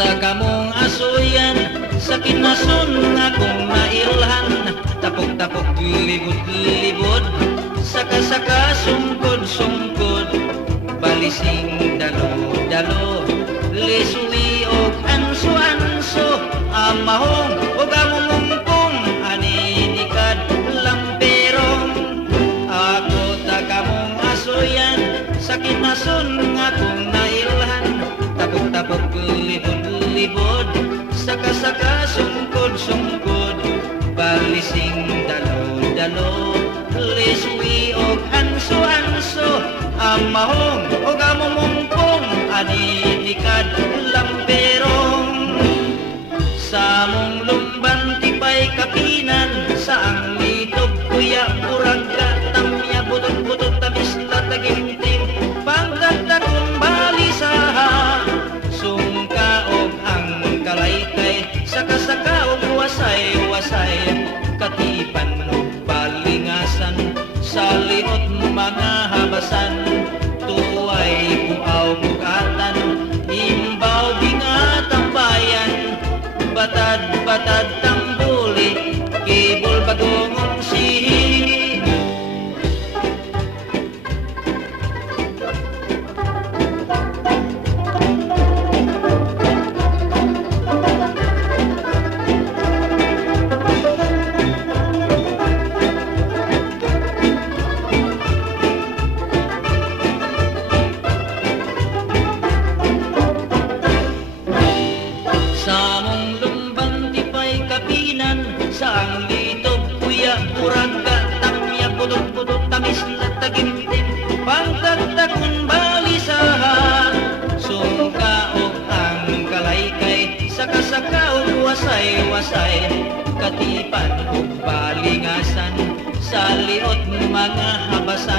ta kamong asuyan sa kinason nga kong nailhan. Tapok-tapok libod-libod, saka-saka sungkod-sungkod, balising dalo-dalo, lisuli og anso-anso, amahong og amumungkong aninikad lamperong. Ako ta kamong asuyan sa kinason nga kong nailhan. Tapok-tapok libod-libod, saka-saka sungkod-sungkod, balising dalo-dalo, liswi og anso-anso, amahong og amumungkong aninikad lamperong. Sa mong lumban tipay kapinan, sa ang litob kuya buraga, tamya butot-butot tamis latagimtim, pagdagdagong balisaha, sungka og ang kalaykay, saka-saka og wasay-wasay, katipan og balingasan, sa liot mga habasan, tuway buaw mukatan, imbaw bingat ang bayan, batad-batad tambuli, kibol bagongong sihi. Sa mong lumban tipay kapinan, sa ang litob kuya buraga, tamya budot-budot tamis latagimtim, pagdagdakon balisaha, sungka og ang kalaykay, saka-saka og wasay-wasay, katipan og balingasan, sa liot mga habasan.